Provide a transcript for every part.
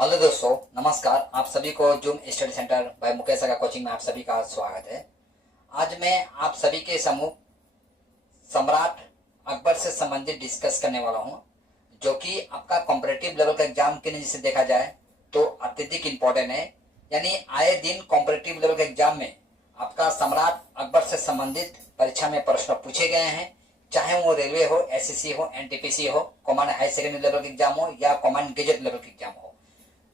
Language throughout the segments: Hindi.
हेलो दोस्तों, नमस्कार। आप सभी को Zoom study centre by Mukesh का कोचिंग में आप सभी का स्वागत है। आज मैं आप सभी के सम्मुख सम्राट अकबर से संबंधित डिस्कस करने वाला हूं, जो कि आपका कॉम्पिटिटिव लेवल का एग्जाम के लिए जिसे देखा जाए तो अत्यधिक इम्पोर्टेंट है। यानी आए दिन कॉम्पिटिटिव लेवल के एग्जाम में आपका सम्राट अकबर से संबंधित परीक्षा में प्रश्न पूछे गए हैं, चाहे वो रेलवे हो, एसएससी हो, एनटीपीसी हो, कमांड हाई सेकेंडरी लेवल के एग्जाम हो या कमांड गेजेट लेवल के एग्जाम हो।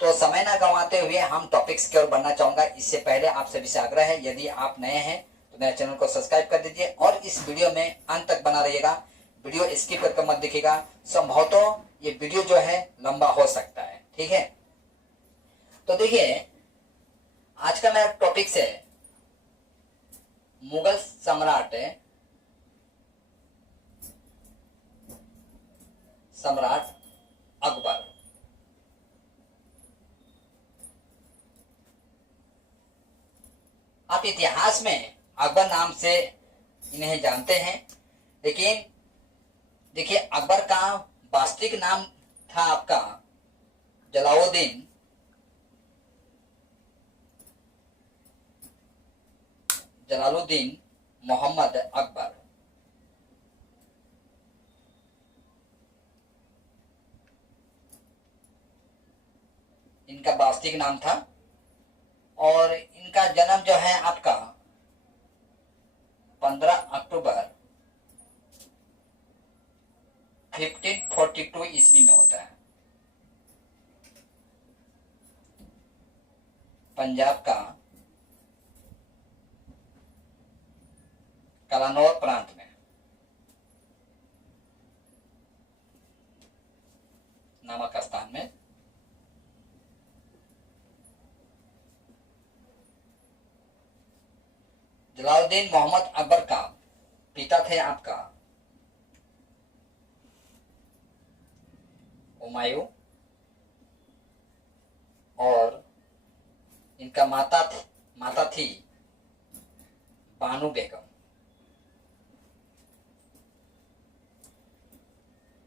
तो समय ना गंवाते हुए हम टॉपिक्स की ओर बढ़ना चाहूंगा। इससे पहले आप सभी से आग्रह है, यदि आप नए हैं तो मेरे चैनल को सब्सक्राइब कर दीजिए और इस वीडियो में अंत तक बना रहिएगा। वीडियो स्किप करके मत देखिएगा, संभवतः ये वीडियो जो है लंबा हो सकता है। ठीक है, तो देखिए आज का मेरा टॉपिक्स है मुगल सम्राट अकबर। आप इतिहास में अकबर नाम से इन्हें जानते हैं, लेकिन देखिए अकबर का वास्तविक नाम था आपका जलालुद्दीन मोहम्मद अकबर। इनका वास्तविक नाम था और इनका जन्म जो है आपका 15 अक्टूबर 1542 ईस्वी में होता है, पंजाब का कलानौर प्रांत में नामक स्थान में। जलालुद्दीन मोहम्मद अकबर का पिता थे आपका हुमायूं और इनका माता थी बानू बेगम।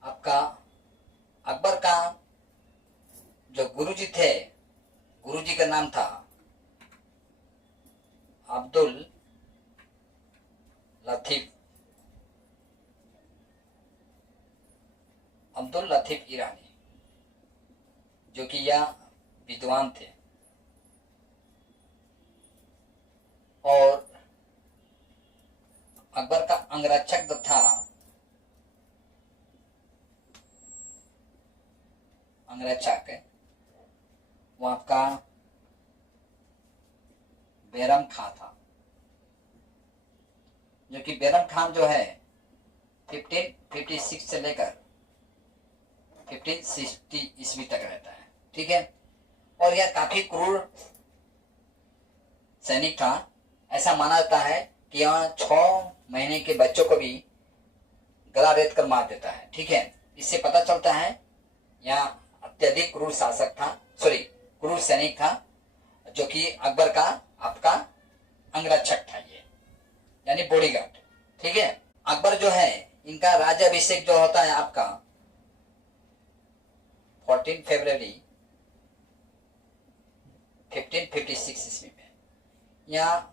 आपका अकबर का जो गुरुजी थे, गुरुजी का नाम था अब्दुल लतीफ ईरानी, जो कि यह विद्वान थे। और अकबर का अंगरक्षक था वो आपका बैरम खां था, जो कि बैरम खान जो है 1556 से लेकर 1560 ईस्वी तक रहता है। ठीक है, और यह काफी क्रूर सैनिक था। ऐसा माना जाता है कि यह 6 महीने के बच्चों को भी गला रेत कर मार देता है। ठीक है, इससे पता चलता है यह अत्यधिक क्रूर क्रूर सैनिक था, जो कि अकबर का आपका अंगरक्षक था, ये यानी बॉडीगार्ड। ठीक है, अकबर जो है इनका राज्याभिषेक जो होता है आपका 14 फरवरी 1556 ईस्वी में। यह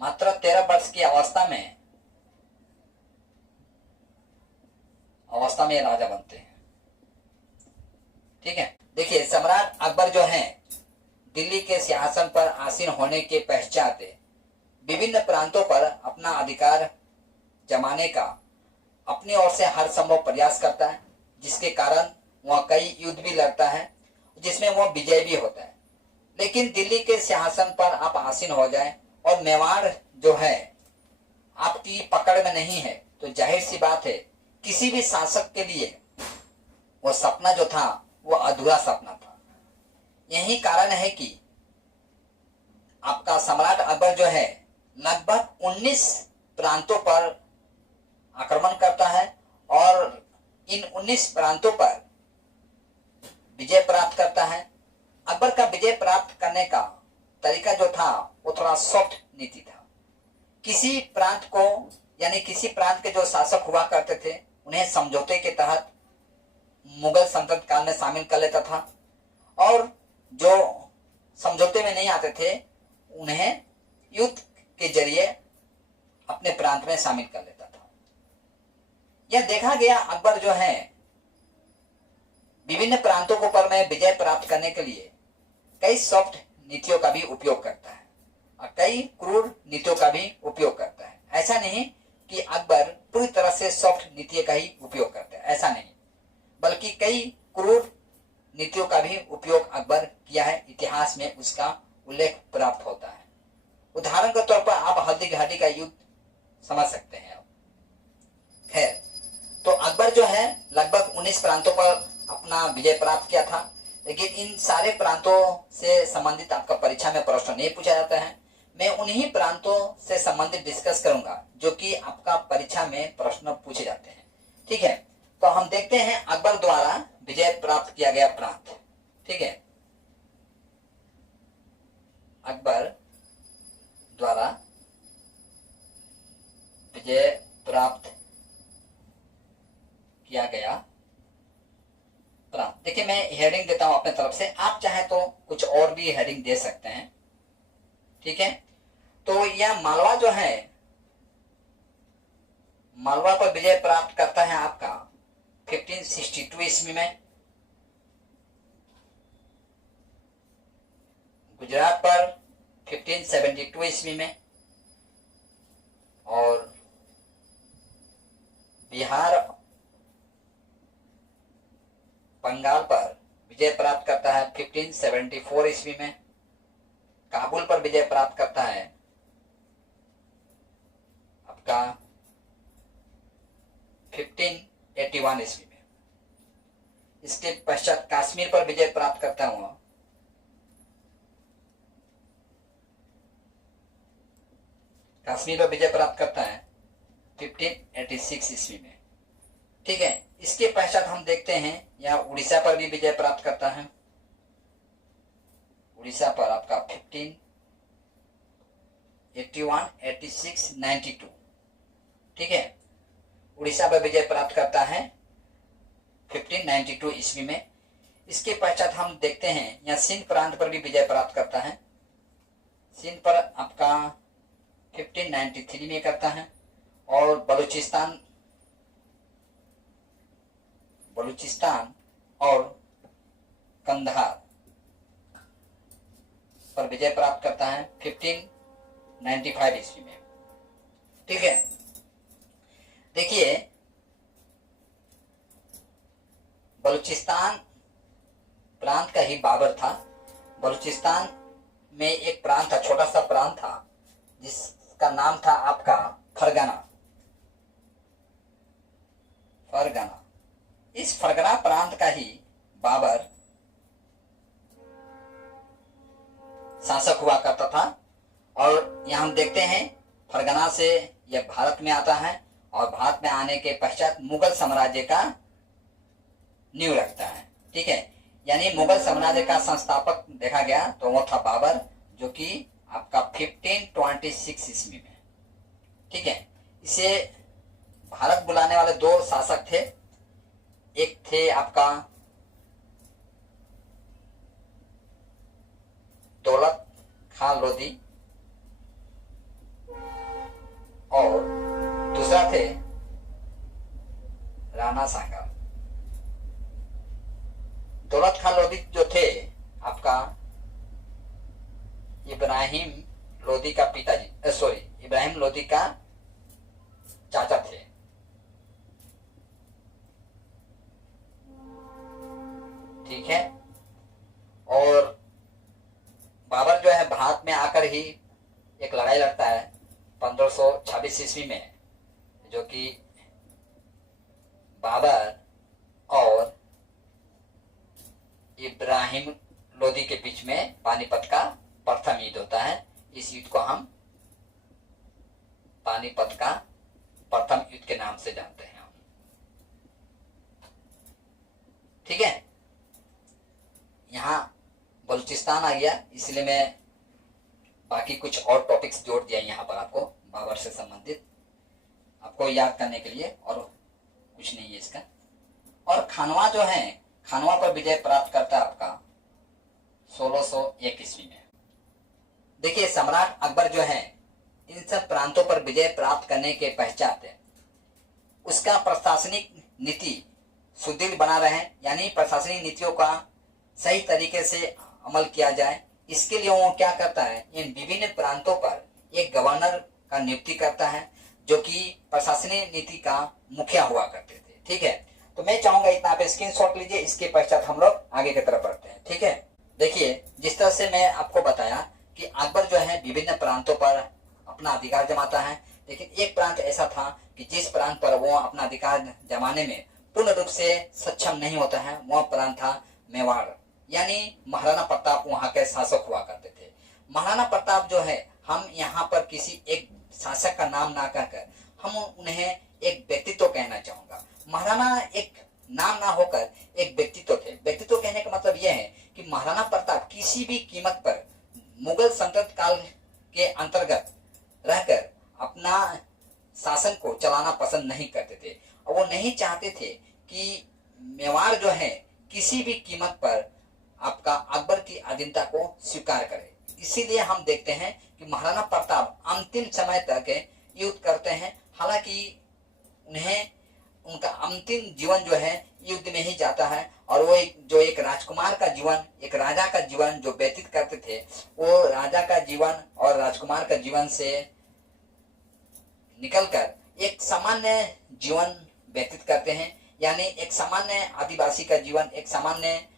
मात्र 13 वर्ष की अवस्था में राजा बनते हैं। ठीक है, देखिए सम्राट अकबर जो है दिल्ली के सिंहासन पर आसीन होने के पश्चात विभिन्न प्रांतों पर अपना अधिकार जमाने का अपनी ओर से हर संभव प्रयास करता है, जिसके कारण वह कई युद्ध भी लड़ता है, जिसमें वह विजय भी होता है। लेकिन दिल्ली के सिंहासन पर आप आसीन हो जाए और मेवाड़ जो है आपकी पकड़ में नहीं है, तो जाहिर सी बात है किसी भी शासक के लिए वो सपना जो था वो अधूरा सपना था। यही कारण है कि आपका सम्राट अकबर जो है लगभग 19 प्रांतों पर आक्रमण करता है और इन 19 प्रांतों पर विजय प्राप्त करता है। अकबर का विजय प्राप्त करने का तरीका जो था वो थोड़ा सॉफ्ट नीति था। किसी प्रांत को यानी किसी प्रांत के जो शासक हुआ करते थे उन्हें समझौते के तहत मुगल सल्तनत काल में शामिल कर लेता था और जो समझौते में नहीं आते थे उन्हें युद्ध के जरिए अपने प्रांत में शामिल कर लेता था। यह देखा गया अकबर जो है विभिन्न प्रांतों को पर में विजय प्राप्त करने के लिए कई सॉफ्ट नीतियों का भी उपयोग करता है और कई क्रूर नीतियों का भी उपयोग करता है। ऐसा नहीं कि अकबर पूरी तरह से सॉफ्ट नीतियों का ही उपयोग करता है, ऐसा नहीं, बल्कि कई क्रूर नीतियों का भी उपयोग अकबर किया है। इतिहास में उसका उल्लेख प्राप्त होता है। उदाहरण के तौर पर आप हल्दी घाटी का युद्ध समझ सकते हैं। खैर, तो अकबर जो है लगभग 19 प्रांतों पर अपना विजय प्राप्त किया था, लेकिन इन सारे प्रांतों से संबंधित आपका परीक्षा में प्रश्न नहीं पूछा जाता है। मैं उन्हीं प्रांतों से संबंधित डिस्कस करूंगा जो कि आपका परीक्षा में प्रश्न पूछे जाते हैं। ठीक है, तो हम देखते हैं अकबर द्वारा विजय प्राप्त किया गया प्रांत। ठीक है, अकबर द्वारा विजय प्राप्त किया गया प्रांत। देखिए, मैं हेडिंग देता हूं अपने तरफ से, आप चाहे तो कुछ और भी हेडिंग दे सकते हैं। ठीक है, तो यह मालवा जो है, मालवा पर विजय प्राप्त करता है आपका 1562 ईस्वी में। गुजरात पर 1572 ईस्वी में और बिहार बंगाल पर विजय प्राप्त करता है 1574 ईस्वी में। काबुल पर विजय प्राप्त करता है आपका 1581 ईस्वी में। इसके पश्चात कश्मीर पर विजय प्राप्त करता हुआ कश्मीर पर विजय प्राप्त करता है 1586 ईस्वी में। ठीक है, इसके पश्चात हम देखते हैं यहाँ उड़ीसा पर भी विजय प्राप्त करता है। उड़ीसा पर आपका 1581, 86, 92। ठीक है, उड़ीसा पर विजय प्राप्त करता है 1592 ईस्वी में। इसके पश्चात हम देखते हैं यहाँ सिंध प्रांत पर भी विजय प्राप्त करता है। सिंध पर आपका 1593 में करता है और बलूचिस्तान और कंधार पर विजय प्राप्त करता है 1595 ईस्वी में। ठीक है, देखिए बलूचिस्तान प्रांत का ही बाबर था। बलूचिस्तान में एक प्रांत था, छोटा सा प्रांत था जिसका नाम था आपका फरगना। इस फरगना प्रांत का ही बाबर शासक हुआ करता था। और यहाँ हम देखते हैं फरगना से यह भारत में आता है और भारत में आने के पश्चात मुगल साम्राज्य का नींव रखता है। ठीक है, यानी मुगल साम्राज्य का संस्थापक देखा गया तो वो था बाबर, जो कि आपका 1526 ईस्वी में। ठीक है, इसे भारत बुलाने वाले दो शासक थे। एक थे आपका दौलत खान लोधी और दूसरा थे राणा सांगा। दौलत खान लोधी जो थे आपका इब्राहिम लोधी का पिताजी, इब्राहिम लोधी का चाचा थे। ठीक है, और बाबर जो है भारत में आकर ही एक लड़ाई लड़ता है 1526 ईस्वी में, जो कि बाबर और इब्राहिम लोधी के बीच में पानीपत का प्रथम युद्ध होता है। इस युद्ध को हम पानीपत का प्रथम युद्ध के नाम से जानते हैं। ठीक है, यहाँ बलूचिस्तान आ गया, इसलिए मैं बाकी कुछ और टॉपिक्स जोड़ दिया यहाँ पर आपको बाबर से संबंधित, आपको याद करने के लिए, और कुछ नहीं है इसका। और खानवा जो है, खानवा पर विजय प्राप्त करता है आपका प्रांतों पर विजय प्राप्त करने के पश्चात उसका प्रशासनिक नीति सुदृढ़ बना रहे, यानी प्रशासनिक नीतियों का सही तरीके से अमल किया जाए। इसके लिए वो क्या करता है, इन विभिन्न प्रांतों पर एक गवर्नर का नियुक्ति करता है जो कि प्रशासनिक नीति का मुखिया हुआ करते थे। ठीक है, तो मैं चाहूंगा इतना पे स्क्रीनशॉट लीजिए, इसके पश्चात हम लोग आगे की तरफ बढ़ते हैं। ठीक है, देखिए जिस तरह से मैं आपको बताया कि अकबर जो है विभिन्न प्रांतों पर अपना अधिकार जमाता है, लेकिन एक प्रांत ऐसा था कि जिस प्रांत पर वो अपना अधिकार जमाने में पूर्ण रूप से सक्षम नहीं होता है, वह प्रांत था मेवाड़, यानी महाराणा प्रताप वहां के शासक हुआ करते थे। महाराणा प्रताप जो है, हम यहाँ पर किसी एक शासक का नाम ना कहकर हम उन्हें एक व्यक्तित्व कहना चाहूंगा। महाराणा एक नाम ना होकर एक व्यक्तित्व थे। व्यक्तित्व कहने का मतलब यह है कि महाराणा प्रताप किसी भी कीमत पर मुगल सल्तनत काल के अंतर्गत रहकर अपना शासन को चलाना पसंद नहीं करते थे, और वो नहीं चाहते थे कि मेवाड़ जो है किसी भी कीमत पर आपका अकबर की अधीनता को स्वीकार करे। इसीलिए हम देखते हैं कि महाराणा प्रताप अंतिम समय तक युद्ध करते हैं। हालांकि उन्हें उनका अंतिम जीवन जो है युद्ध में ही जाता है, और वो एक राजकुमार का जीवन, एक राजा का जीवन जो व्यतीत करते थे, वो राजा का जीवन और राजकुमार का जीवन से निकलकर एक सामान्य जीवन व्यतीत करते हैं, यानी एक सामान्य आदिवासी का जीवन, एक सामान्य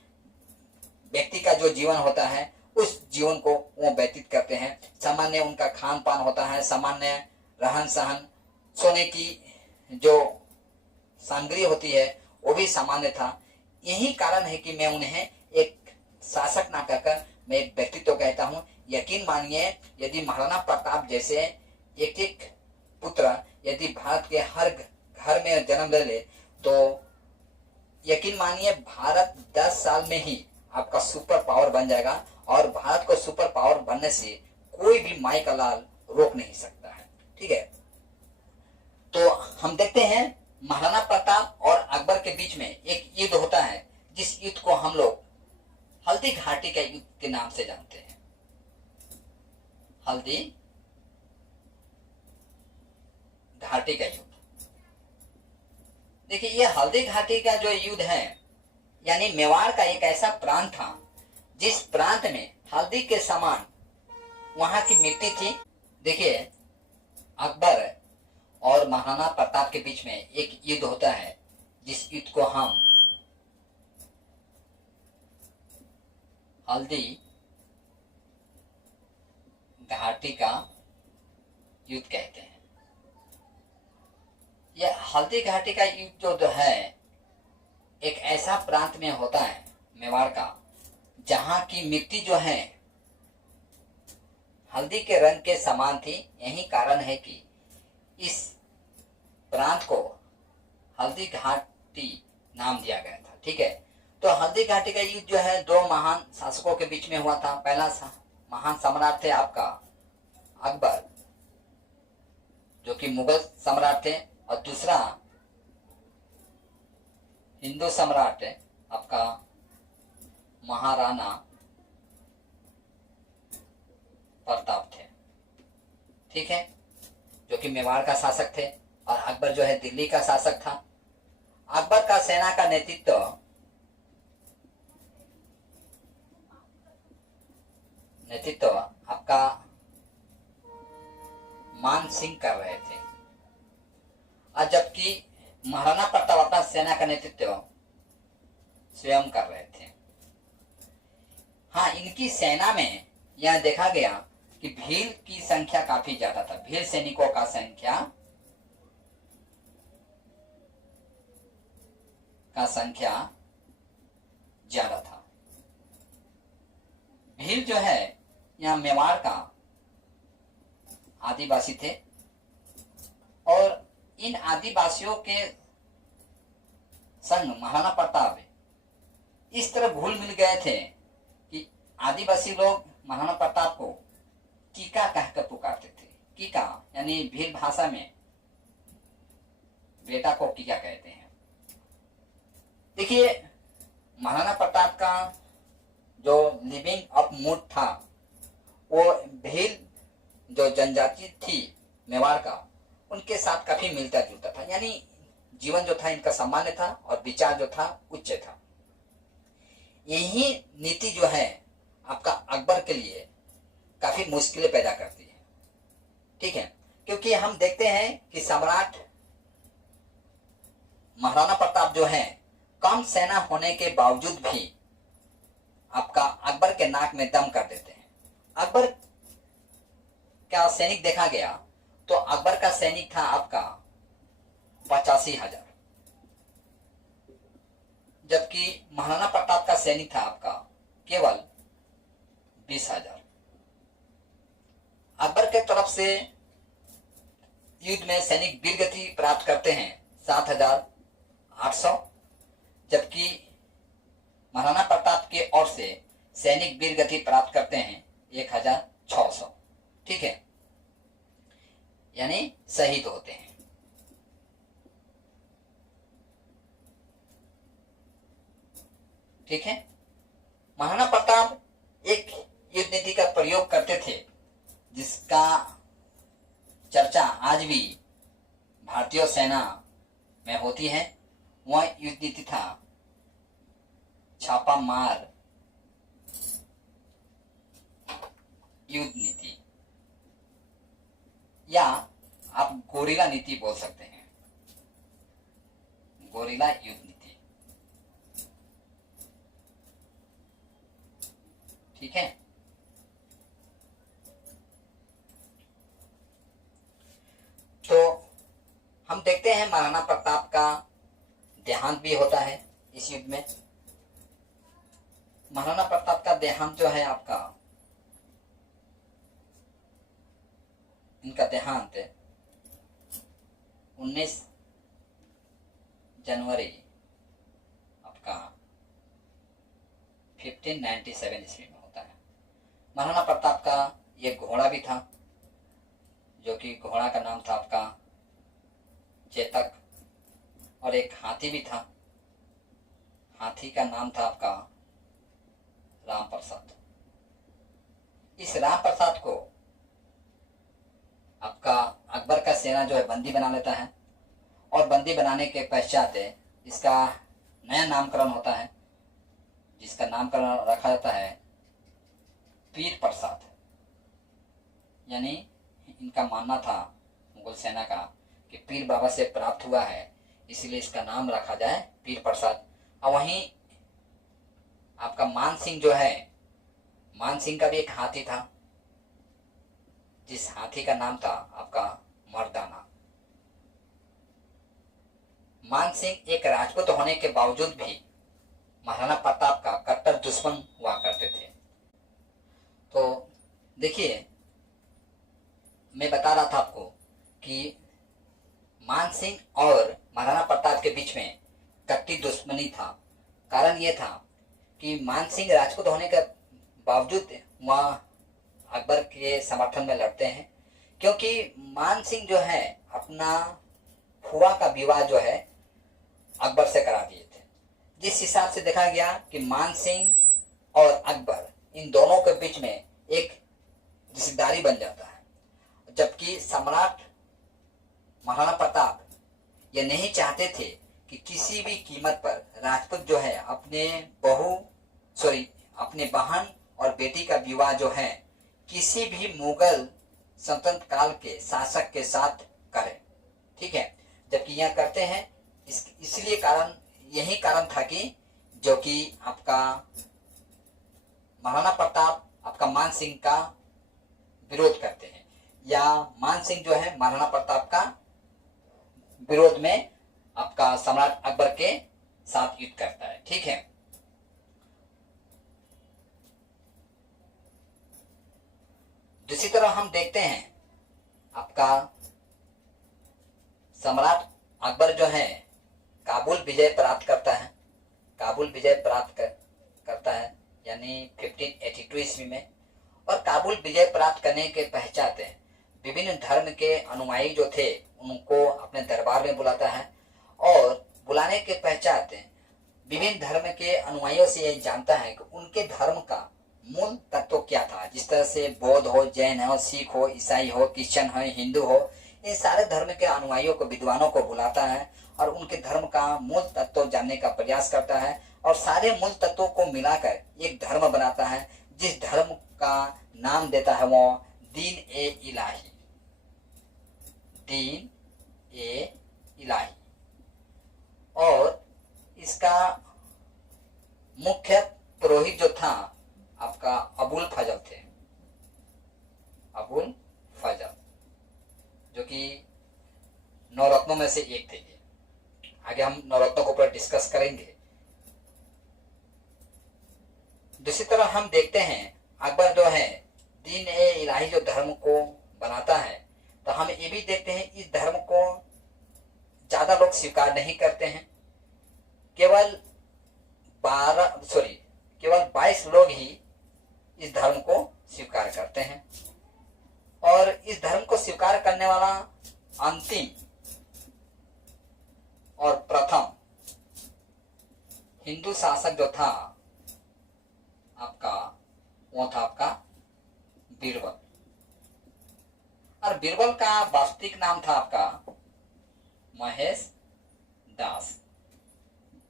व्यक्ति का जो जीवन होता है उस जीवन को वो व्यतीत करते हैं। सामान्य उनका खान पान होता है, सामान्य रहन सहन, सोने की जो सामग्री होती है वो भी सामान्य था। यही कारण है कि मैं उन्हें एक शासक ना कहकर मैं एक व्यक्तित्व कहता हूँ। यकीन मानिए, यदि महाराणा प्रताप जैसे एक एक पुत्र यदि भारत के हर घर में जन्म ले ले तो यकीन मानिए भारत 10 साल में ही आपका सुपर पावर बन जाएगा, और भारत को सुपर पावर बनने से कोई भी माई का लाल रोक नहीं सकता है। ठीक है, तो हम देखते हैं महाराणा प्रताप और अकबर के बीच में एक युद्ध होता है, जिस युद्ध को हम लोग हल्दी घाटी का युद्ध के नाम से जानते हैं। हल्दी घाटी का युद्ध। देखिए, ये हल्दी घाटी का जो युद्ध है, यानी मेवाड़ का एक ऐसा प्रांत था जिस प्रांत में हल्दी के समान वहां की मिट्टी थी। देखिए, अकबर और महाराणा प्रताप के बीच में एक युद्ध होता है, जिस युद्ध को हम हल्दी घाटी का युद्ध कहते हैं। यह हल्दी घाटी का युद्ध जो है एक ऐसा प्रांत में होता है मेवाड़ का, जहां की मिट्टी जो है हल्दी के रंग के समान थी। यही कारण है कि इस प्रांत को हल्दी घाटी नाम दिया गया था। ठीक है, तो हल्दी घाटी का युद्ध जो है दो महान शासकों के बीच में हुआ था। पहला महान सम्राट थे आपका अकबर, जो कि मुगल सम्राट थे, और दूसरा हिंदू सम्राट है आपका महाराणा प्रताप थे। ठीक है, जो कि मेवाड़ का शासक थे, और अकबर जो है दिल्ली का शासक था। अकबर का सेना का नेतृत्व आपका मान सिंह कर रहे थे, और जबकि महाराणा प्रताप अपना सेना का नेतृत्व स्वयं कर रहे थे। हाँ, इनकी सेना में यह देखा गया कि भील की संख्या काफी ज्यादा था। भील सैनिकों का संख्या ज्यादा था। भील जो है यहाँ मेवाड़ का आदिवासी थे, और इन आदिवासियों के संग महाराणा प्रताप इस तरह घुल मिल गए थे कि आदिवासी लोग महाराणा प्रताप को कीका कहकर पुकारते थे। कीका यानी भील भाषा में बेटा को कीका कहते हैं। देखिए, महाराणा प्रताप का जो लिविंग अप मूड था, वो भील जो जनजाति थी मेवाड़ का, उनके साथ काफी मिलता जुलता था। यानी जीवन जो था इनका सामान्य था और विचार जो था उच्च था। यही नीति जो है आपका अकबर के लिए काफी मुश्किलें पैदा करती है। ठीक है, क्योंकि हम देखते हैं कि सम्राट महाराणा प्रताप जो है कम सेना होने के बावजूद भी आपका अकबर के नाक में दम कर देते हैं। अकबर का सैनिक देखा गया तो अकबर का सैनिक था आपका 85,000, जबकि महाराणा प्रताप का सैनिक था आपका केवल 20,000। अकबर के तरफ से युद्ध में सैनिक वीरगति प्राप्त करते हैं 7,800, जबकि महाराणा प्रताप के ओर से सैनिक वीरगति प्राप्त करते हैं 1,600। ठीक है, यानी शहीद होते हैं। ठीक है, महाराणा प्रताप एक युद्ध नीति का प्रयोग करते थे जिसका चर्चा आज भी भारतीय सेना में होती है। वह युद्ध नीति था छापा मार युद्ध नीति, या आप गोरिल्ला नीति बोल सकते हैं, गोरिल्ला युद्ध नीति। ठीक है, तो हम देखते हैं महाराणा प्रताप का देहांत भी होता है इस युद्ध में। महाराणा प्रताप का देहांत जो है आपका, इनका देहांत 19 जनवरी आपका 1597 ईस्वी में होता है। महाराणा प्रताप का ये घोड़ा भी था, जो कि घोड़ा का नाम था आपका चेतक, और एक हाथी भी था, हाथी का नाम था आपका राम प्रसाद। इस राम प्रसाद को आपका अकबर का सेना जो है बंदी बना लेता है, और बंदी बनाने के पश्चात इसका नया नामकरण होता है, जिसका नामकरण रखा जाता है पीर प्रसाद। यानी इनका मानना था मुगल सेना का कि पीर बाबा से प्राप्त हुआ है, इसीलिए इसका नाम रखा जाए पीर प्रसाद। और वहीं आपका मान सिंह जो है, मान सिंह का भी एक हाथी था, जिस हाथी का नाम था आपका मर्दाना। मान सिंह एक राजपूत होने के बावजूद भी महाराणा प्रताप का कट्टर दुश्मन हुआ करते थे। तो देखिए, मैं बता रहा था आपको कि मान सिंह और महाराणा प्रताप के बीच में कट्टी दुश्मनी था। कारण यह था कि मान सिंह राजपूत होने के बावजूद वह अकबर के समर्थन में लड़ते हैं, क्योंकि मान सिंह जो है अपना फुआ का विवाह जो है अकबर से करा दिए थे। जिस हिसाब से देखा गया कि मान सिंह और अकबर इन दोनों के बीच में एक रिश्तेदारी बन जाता है, जबकि सम्राट महाराणा प्रताप ये नहीं चाहते थे कि किसी भी कीमत पर राजपूत जो है अपने बहन और बेटी का विवाह जो है किसी भी मुगल सल्तनत काल के शासक के साथ करें। ठीक है, जबकि यह करते हैं इसलिए यही कारण था कि जो कि आपका महाराणा प्रताप आपका मान सिंह का विरोध करते हैं, या मान सिंह जो है महाराणा प्रताप का विरोध में आपका सम्राट अकबर के साथ युद्ध करता है। ठीक है, दूसरी तरह हम देखते हैं आपका सम्राट अकबर जो है काबुल विजय प्राप्त करता है। काबुल विजय प्राप्त करता है यानी 1582 ईस्वी में। और काबुल विजय प्राप्त करने के पश्चात विभिन्न धर्म के अनुयायी जो थे उनको अपने दरबार में बुलाता है, और बुलाने के पश्चात विभिन्न धर्म के अनुयायियों से यह जानता है कि उनके धर्म का मूल तत्व क्या था। जिस तरह से बौद्ध हो, जैन हो, सिख हो, ईसाई हो, क्रिश्चियन हो, हिंदू हो, ये सारे धर्म के अनुयायियों को, विद्वानों को बुलाता है और उनके धर्म का मूल तत्व जानने का प्रयास करता है और सारे मूल तत्वों को मिलाकर एक धर्म बनाता है, जिस धर्म का नाम देता है वो दीन ए इलाही। दीन ए इलाही। और इसका मुख्य पुरोहित जो था आपका अबुल फजल थे। अबुल फजल जो कि नवरत्नों में से एक थे। आगे हम नवरत्नों के ऊपर डिस्कस करेंगे। दूसरी तरफ हम देखते हैं अकबर जो है दीन ए इलाही जो धर्म को बनाता है, तो हम ये भी देखते हैं इस धर्म को ज्यादा लोग स्वीकार नहीं करते हैं। केवल 22 लोग ही इस धर्म को स्वीकार करते हैं। और इस धर्म को स्वीकार करने वाला अंतिम और प्रथम हिंदू शासक जो था आपका, वो था आपका बीरबल। और बीरबल का वास्तविक नाम था आपका महेश दास।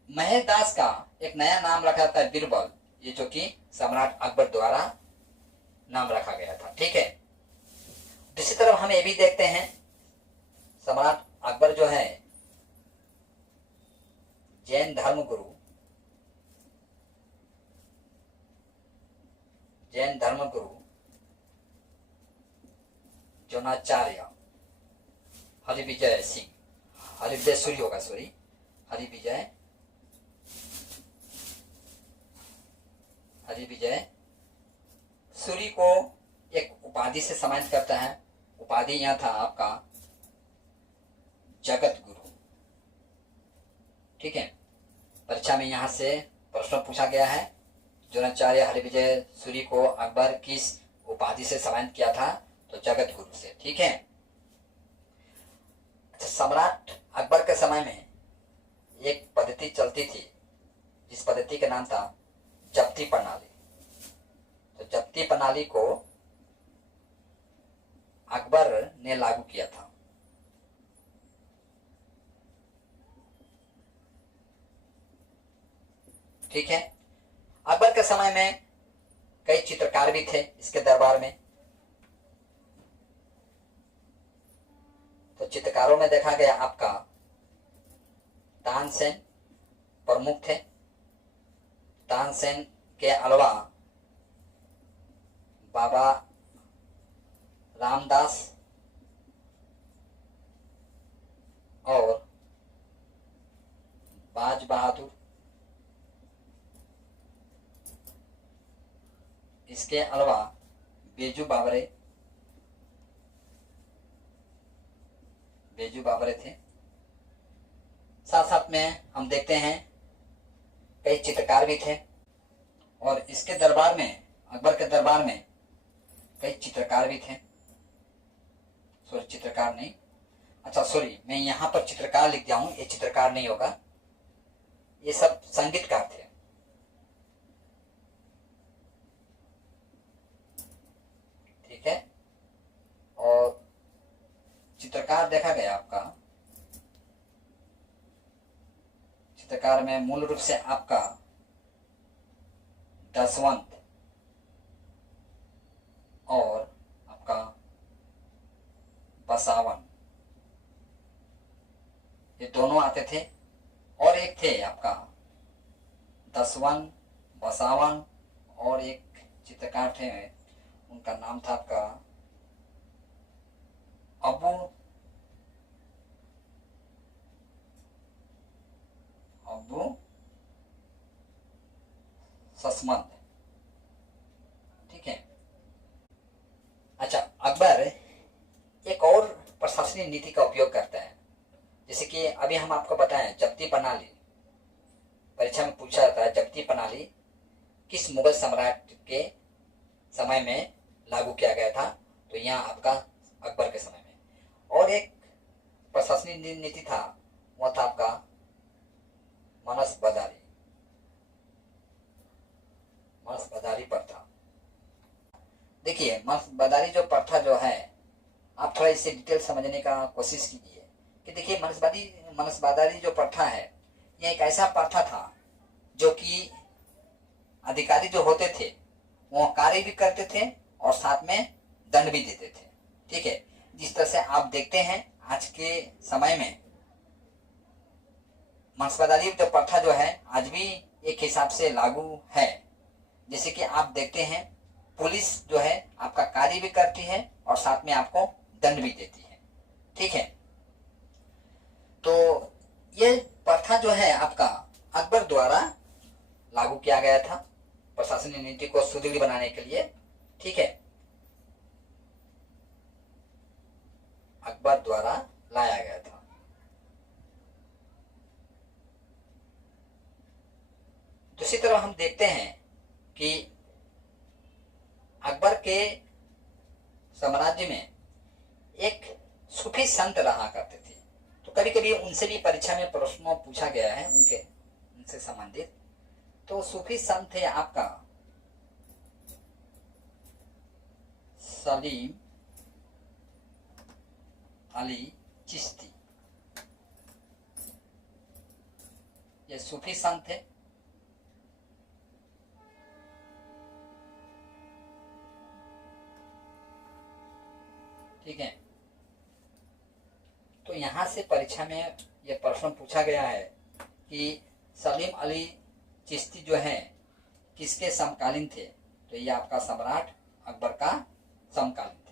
महेश दास का एक नया नाम रखा था बीरबल, ये जो कि सम्राट अकबर द्वारा नाम रखा गया था। ठीक है। दूसरी तरफ हम ये भी देखते हैं सम्राट अकबर जो है जैन धर्मगुरु द्रोणाचार्य हरिविजय सिंह, हरिविजय सूरी होगा, सॉरी, हरिविजय सूरी को एक उपाधि से सम्मानित करता है। उपाधि यह था आपका जगत गुरु। ठीक है। परीक्षा में यहां से प्रश्न पूछा गया है, द्रोणाचार्य हरिविजय सूरी को अकबर किस उपाधि से सम्मानित किया था, तो जगत गुरु से। ठीक है। अच्छा, सम्राट अकबर के समय में एक पद्धति चलती थी, जिस पद्धति का नाम था जब्ती प्रणाली। तो जब्ती प्रणाली को अकबर ने लागू किया था। ठीक है। अकबर के समय में कई चित्रकार भी थे इसके दरबार में। तो चित्रकारों में देखा गया आपका तानसेन प्रमुख थे। तानसेन के अलावा बाबा रामदास और बाज बहादुर, इसके अलावा बेजू बाबरे थे। साथ साथ में हम देखते हैं कई चित्रकार भी थे। और इसके दरबार में, अकबर के दरबार में कई चित्रकार भी थे। सॉरी, चित्रकार नहीं, अच्छा सॉरी, मैं यहाँ पर चित्रकार लिख दिया हूं, ये चित्रकार नहीं होगा, ये सब संगीतकार थे। ठीक है। और चित्रकार देखा गया आपका, चित्रकार में मूल रूप से आपका दसवंत और आपका बसावन, ये दोनों आते थे। और एक थे आपका दसवन, बसावन, और एक चित्रकार थे, उनका नाम था आपका अबू ससमंद। ठीक है। अच्छा, अकबर एक और प्रशासनिक नीति का उपयोग करता है, जैसे कि अभी हम आपको बताएं जब्ती प्रणाली, परीक्षा में पूछा जाता है जब्ती प्रणाली किस मुगल सम्राट के समय में लागू किया गया था, तो यहाँ आपका अकबर के समय में। और एक प्रशासनिक नीति था, वह था आपका मनस बदारी पर था। देखिए, मनसबदारी जो प्रथा जो है, आप थोड़ा इसे डिटेल समझने का कोशिश कीजिए कि देखिए, मनसबदारी जो प्रथा है, ये एक ऐसा प्रथा था जो कि अधिकारी जो होते थे वो कार्य भी करते थे और साथ में दंड भी देते थे। ठीक है, जिस तरह से आप देखते हैं आज के समय में मनसबदारी जो प्रथा जो है आज भी एक हिसाब से लागू है। जैसे कि आप देखते हैं पुलिस जो है आपका कार्य भी करती है और साथ में आपको दंड भी देती है। ठीक है, तो ये प्रथा जो है आपका अकबर द्वारा लागू किया गया था प्रशासनिक नीति को सुदृढ़ बनाने के लिए। ठीक है, अकबर द्वारा लाया गया था। दूसरी तरफ हम देखते हैं कि अकबर के साम्राज्य में एक सूफी संत रहा करते थे। तो कभी कभी उनसे भी परीक्षा में प्रश्नों पूछा गया है उनसे संबंधित। तो सूफी संत है आपका सलीम अली चिश्ती। ये सूफी संत है। ठीक है, तो यहां से परीक्षा में यह प्रश्न पूछा गया है कि सलीम अली चिश्ती जो है किसके समकालीन थे। तो ये आपका सम्राट अकबर का समकालीन